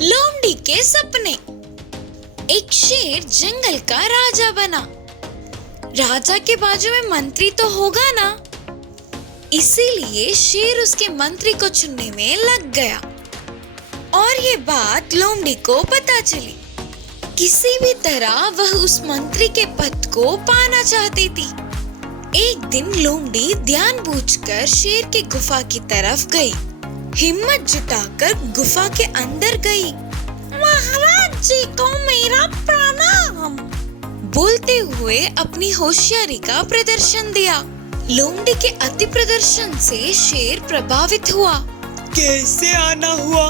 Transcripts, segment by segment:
लोमड़ी के सपने। एक शेर जंगल का राजा बना। राजा के बाजू में मंत्री तो होगा ना, इसीलिए शेर उसके मंत्री को चुनने में लग गया। और ये बात लोमड़ी को पता चली। किसी भी तरह वह उस मंत्री के पद को पाना चाहती थी। एक दिन लोमड़ी ध्यान बूझकर शेर की गुफा की तरफ गई। हिम्मत जुटाकर गुफा के अंदर गई। महाराज जी को मेरा प्रणाम बोलते हुए अपनी होशियारी का प्रदर्शन दिया। लोमड़ी के अति प्रदर्शन से शेर प्रभावित हुआ। कैसे आना हुआ?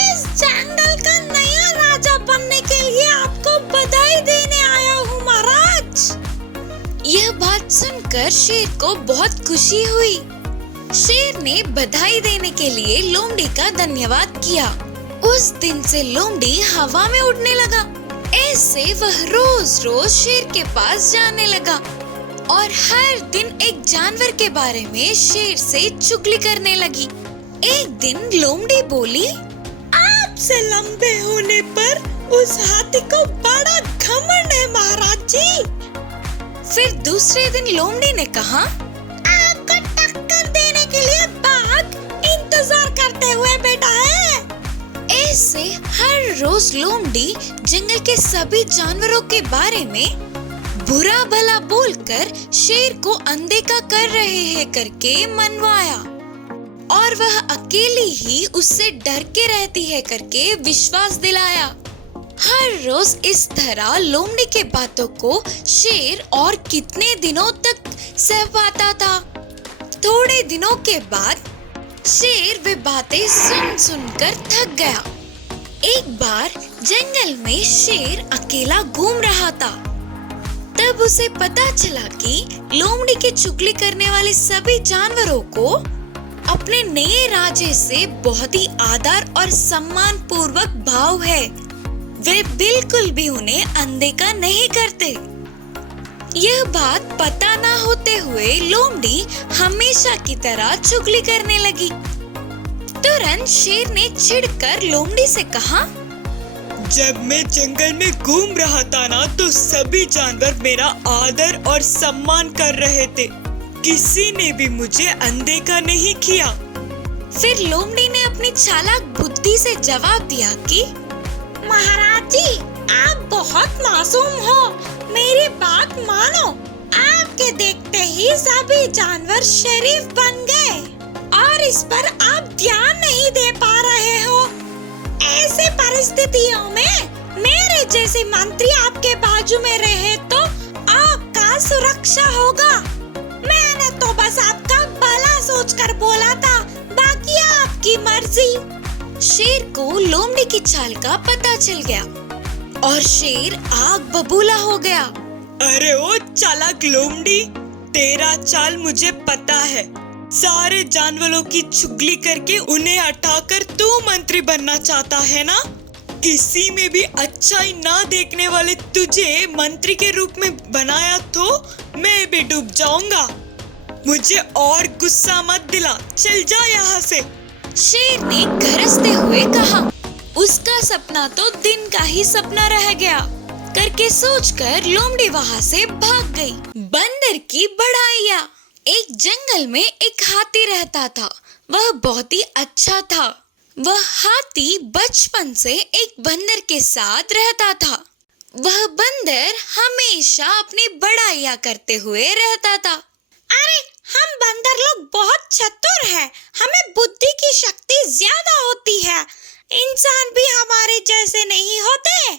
इस जंगल का नया राजा बनने के लिए आपको बधाई देने आया हूँ महाराज। यह बात सुनकर शेर को बहुत खुशी हुई। शेर ने बधाई देने के लिए लोमड़ी का धन्यवाद किया। उस दिन से लोमड़ी हवा में उड़ने लगा। ऐसे वह रोज रोज शेर के पास जाने लगा और हर दिन एक जानवर के बारे में शेर से चुगली करने लगी। एक दिन लोमड़ी बोली, आपसे लंबे होने पर उस हाथी को बड़ा घमंड है महाराज जी। फिर दूसरे दिन लोमड़ी ने कहा, आपको टक्कर देने के लिए बाघ इंतजार करते हुए बैठा है। ऐसे हर रोज लोमड़ी जंगल के सभी जानवरों के बारे में बुरा भला बोलकर शेर को अनदेखा कर रहे हैं करके मनवाया और वह अकेली ही उससे डर के रहती है करके विश्वास दिलाया। हर रोज इस तरह लोमड़ी के बातों को शेर और कितने दिनों तक सह पाता था। थोड़े दिनों के बाद शेर वे बातें सुन सुनकर थक गया। एक बार जंगल में शेर अकेला घूम रहा था। तब उसे पता चला कि लोमड़ी की चुगली करने वाले सभी जानवरों को अपने नए राजे से बहुत ही आदर और सम्मान पूर्वक भाव है। वे बिल्कुल भी उन्हें अनदेखा नहीं करते। यह बात पता ना होते हुए लोमड़ी हमेशा की तरह चुगली करने लगी। तुरंत शेर ने चिढ़कर लोमड़ी से कहा, जब मैं जंगल में घूम रहा था ना तो सभी जानवर मेरा आदर और सम्मान कर रहे थे। किसी ने भी मुझे अनदेखा नहीं किया। फिर लोमड़ी ने अपनी चालाक बुद्धि से जवाब दिया कि महाराज जी, आप बहुत मासूम हो। मेरी बात मानो। आपके देखते ही सभी जानवर शरीफ बन गए और इस पर आप ध्यान नहीं दे पा रहे हो। ऐसी परिस्थितियों में मेरे जैसे मंत्री आपके बाजू में रहे तो आपका सुरक्षा होगा। मैंने तो बस आपका भला सोचकर बोला था, बाकी आपकी मर्जी। शेर को लोमड़ी की चाल का पता चल गया और शेर आग बबूला हो गया। अरे ओ चालाक लोमड़ी, तेरा चाल मुझे पता है। सारे जानवरों की चुगली करके उन्हें हटाकर तू मंत्री बनना चाहता है ना? किसी में भी अच्छाई ना देखने वाले तुझे मंत्री के रूप में बनाया तो मैं भी डूब जाऊंगा। मुझे और गुस्सा मत दिला, चल जा यहाँ से। शेर ने गरजते हुए कहा। उसका सपना तो दिन का ही सपना रह गया करके सोचकर लोमड़ी वहाँ से भाग गई। बंदर की बड़ाइयाँ। एक जंगल में एक हाथी रहता था। वह बहुत ही अच्छा था। वह हाथी बचपन से एक बंदर के साथ रहता था। वह बंदर हमेशा अपनी बड़ाइयाँ करते हुए रहता था। अरे, हम बंदर लोग बहुत चतुर हैं। हमें बुद्धि की शक्ति ज्यादा होती है। इंसान भी हमारे जैसे नहीं होते।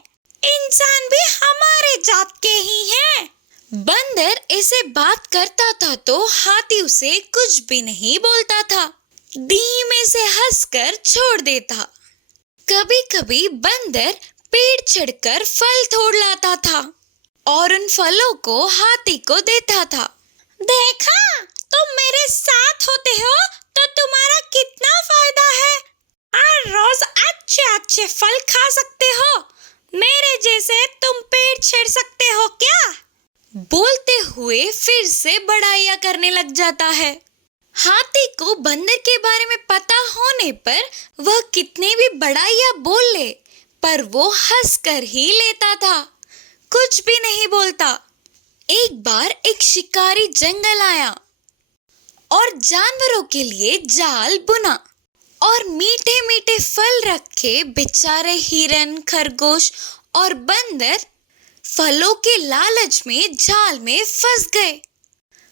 इंसान भी हमारे जात के ही हैं। बंदर ऐसे बात करता था तो हाथी उसे कुछ भी नहीं बोलता था। धीमे से हंसकर छोड़ देता। कभी कभी बंदर पेड़ चढ़कर फल तोड़ लाता था और उन फलों को हाथी को देता था। देखा, तुम मेरे साथ होते हो तो तुम्हारा कितना फायदा है। हर रोज अच्छे अच्छे फल खा सकते हो। मेरे जैसे तुम पेड़ छेड़ सकते हो क्या? बोलते हुए फिर से बड़ाइयाँ करने लग जाता है। हाथी को बंदर के बारे में पता होने पर वह कितने भी बड़ाइयाँ बोल ले, पर वो हंस कर ही लेता था, कुछ भी नहीं बोलता। एक बार एक शिकारी जंगल आया और जानवरों के लिए जाल बुना और मीठे मीठे फल रखे। बेचारे हिरन, खरगोश और बंदर फलों के लालच में जाल में फंस गए।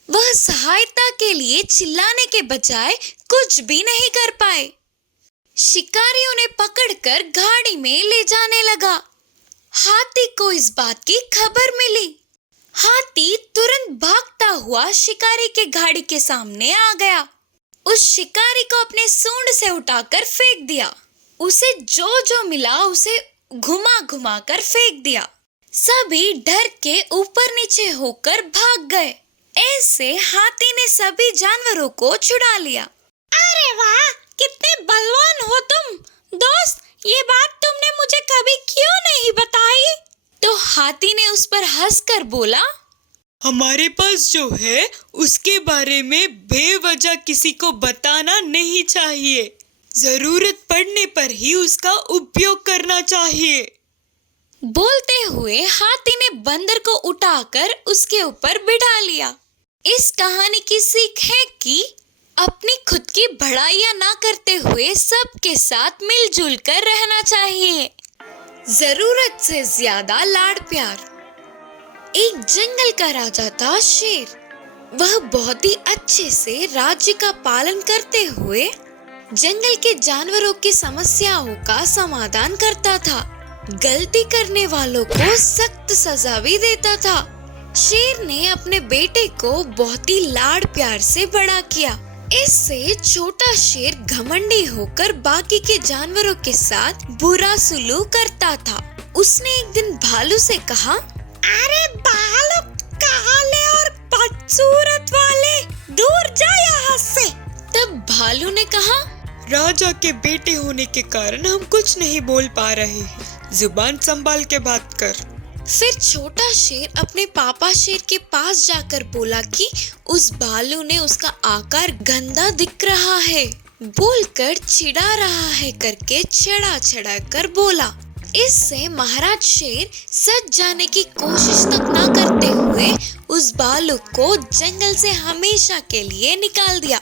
वह सहायता के लिए चिल्लाने के बजाय कुछ भी नहीं कर पाए। शिकारी उन्हें पकड़कर गाड़ी में ले जाने लगा। हाथी को इस बात की खबर मिली। हाथी तुरंत भागता हुआ शिकारी के गाड़ी के सामने आ गया। उस शिकारी को अपने सूंड से उठाकर फेंक दिया। उसे जो जो मिला उसे घुमा घुमा कर फेंक दिया। सभी डर के ऊपर नीचे होकर भाग गए। ऐसे हाथी ने सभी जानवरों को छुड़ा लिया। अरे वाह, कितने बलवान हो तुम दोस्त, ये बात तुमने मुझे कभी क्यों नहीं बताई? तो हाथी ने उस पर हंसकर बोला, हमारे पास जो है उसके बारे में बेवजह किसी को बताना नहीं चाहिए। जरूरत पड़ने पर ही उसका उपयोग करना चाहिए। बोलते हुए हाथी ने बंदर को उठाकर उसके ऊपर बिठा लिया। इस कहानी की सीख है कि अपनी खुद की बड़ाइयां ना करते हुए सबके साथ मिलजुल कर रहना चाहिए। जरूरत से ज्यादा लाड़ प्यार। एक जंगल का राजा था शेर। वह बहुत ही अच्छे से राज्य का पालन करते हुए जंगल के जानवरों की समस्याओं का समाधान करता था। गलती करने वालों को सख्त सजा भी देता था। शेर ने अपने बेटे को बहुत ही लाड़ प्यार से बड़ा किया। इससे छोटा शेर घमंडी होकर बाकी के जानवरों के साथ बुरा सुलूक करता था। उसने एक दिन भालू से कहा, अरे भालू काले और बदसूरत वाले, दूर जा यहाँ से। तब भालू ने कहा, राजा के बेटे होने के कारण हम कुछ नहीं बोल पा रहे हैं, जुबान संभाल के बात कर। फिर छोटा शेर अपने पापा शेर के पास जाकर बोला कि उस भालू ने उसका आकार गंदा दिख रहा है, बोलकर चिढ़ा रहा है करके चढ़ा चढ़ा कर बोला। इससे महाराज शेर सच जाने की कोशिश तक ना करते हुए उस भालू को जंगल से हमेशा के लिए निकाल दिया।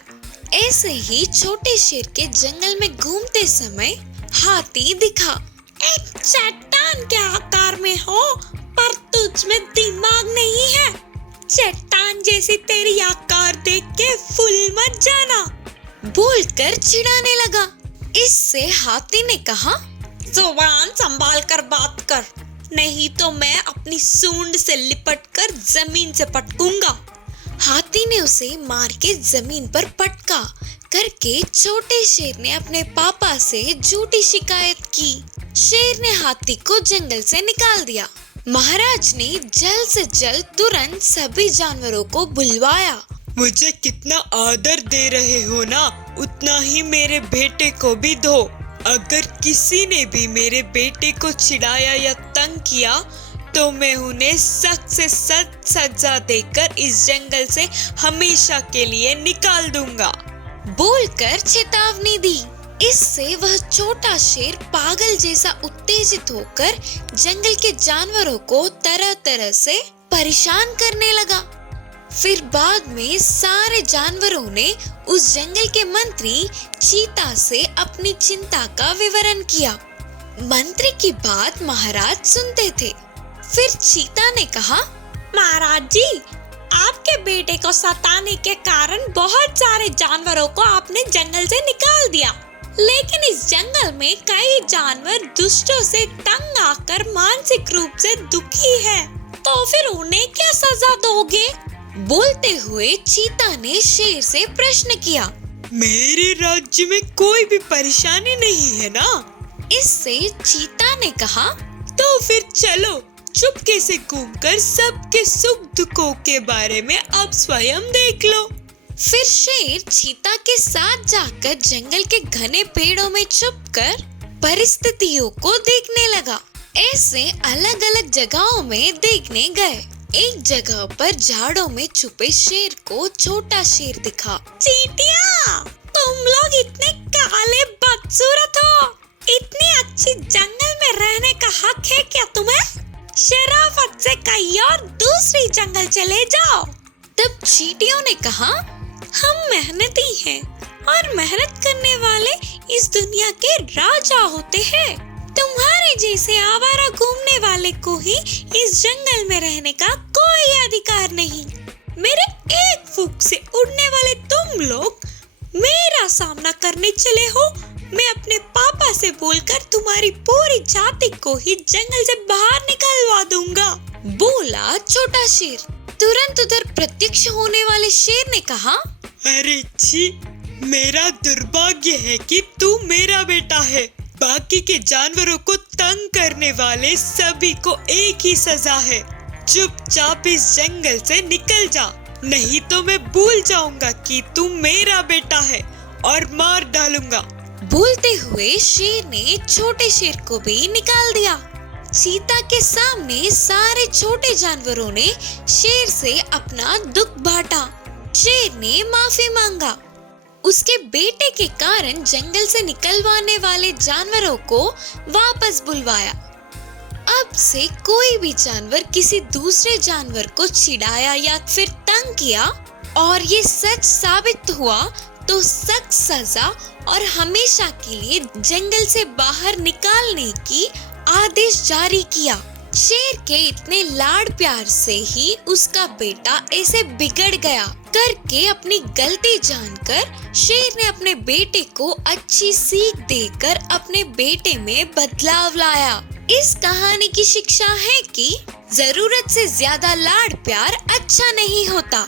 ऐसे ही छोटे शेर के जंगल में घूमते समय हाथी दिखा। एक चट्टान के आकार में हो, पर तुझ में दिमाग नहीं है। चट्टान जैसी तेरी आकार देख के फूल मत जाना, बोलकर चिढ़ाने लगा। इससे हाथी ने कहा, जुबान संभाल कर बात कर, नहीं तो मैं अपनी सूंड से लिपटकर जमीन से पटकूंगा। हाथी ने उसे मार के जमीन पर पटका करके छोटे शेर ने अपने पापा से झूठी शिकायत की। शेर ने हाथी को जंगल से निकाल दिया। महाराज ने जल्द से जल्द तुरंत सभी जानवरों को बुलवाया। मुझे कितना आदर दे रहे हो ना, उतना ही मेरे बेटे को भी दो। अगर किसी ने भी मेरे बेटे को चिढ़ाया या तंग किया तो मैं उन्हें सख्त से सख्त सजा देकर इस जंगल से हमेशा के लिए निकाल दूंगा, बोलकर चेतावनी दी। इससे वह छोटा शेर पागल जैसा उत्तेजित होकर जंगल के जानवरों को तरह तरह से परेशान करने लगा। फिर बाद में सारे जानवरों ने उस जंगल के मंत्री चीता से अपनी चिंता का विवरण किया। मंत्री की बात महाराज सुनते थे। फिर चीता ने कहा, महाराज जी, आपके बेटे को सताने के कारण बहुत सारे जानवरों को आपने जंगल से निकाल दिया, लेकिन इस जंगल में कई जानवर दुष्टों से तंग आकर मानसिक रूप से दुखी है, तो फिर उन्हें क्या सजा दोगे? बोलते हुए चीता ने शेर से प्रश्न किया। मेरे राज्य में कोई भी परेशानी नहीं है ना? इससे चीता ने कहा, तो फिर चलो चुपके से घूमकर सबके सुख दुखों के बारे में आप स्वयं देख लो। फिर शेर चीता के साथ जाकर जंगल के घने पेड़ों में छुपकर परिस्थितियों को देखने लगा। ऐसे अलग अलग जगहों में देखने गए। एक जगह पर झाड़ों में छुपे शेर को छोटा शेर दिखा। चींटियां, तुम लोग इतने काले बदसूरत हो, इतनी अच्छी जंगल में रहने का हक है क्या तुम्हें? शराफत से कहीं और दूसरी जंगल चले जाओ। तब चींटियों ने कहा, हम मेहनती हैं और मेहनत करने वाले इस दुनिया के राजा होते हैं। तुम्हारे जैसे आवारा घूमने वाले को ही इस जंगल में रहने का कोई अधिकार नहीं। मेरे एक फूंक से उड़ने वाले तुम लोग मेरा सामना करने चले हो। मैं अपने पापा से बोलकर तुम्हारी पूरी जाति को ही जंगल से बाहर निकलवा दूंगा, बोला छोटा शेर। तुरंत उधर प्रत्यक्ष होने वाले शेर ने कहा, अरे छी, मेरा दुर्भाग्य है कि तू मेरा बेटा है। बाकी के जानवरों को तंग करने वाले सभी को एक ही सजा है। चुपचाप इस जंगल से निकल जा, नहीं तो मैं भूल जाऊंगा कि तू मेरा बेटा है और मार डालूंगा। बोलते हुए शेर ने छोटे शेर को भी निकाल दिया। चीता के सामने सारे छोटे जानवरों ने शेर से अपना दुख बांटा। शेर ने माफी मांगा। उसके बेटे के कारण जंगल से निकलवाने वाले जानवरों को वापस बुलवाया। अब से कोई भी जानवर किसी दूसरे जानवर को चिढ़ाया या फिर तंग किया और ये सच साबित हुआ तो सख्त सजा और हमेशा के लिए जंगल से बाहर निकालने की आदेश जारी किया। शेर के इतने लाड़ प्यार से ही उसका बेटा ऐसे बिगड़ गया करके अपनी गलती जानकर शेर ने अपने बेटे को अच्छी सीख देकर अपने बेटे में बदलाव लाया। इस कहानी की शिक्षा है कि जरूरत से ज्यादा लाड़ प्यार अच्छा नहीं होता।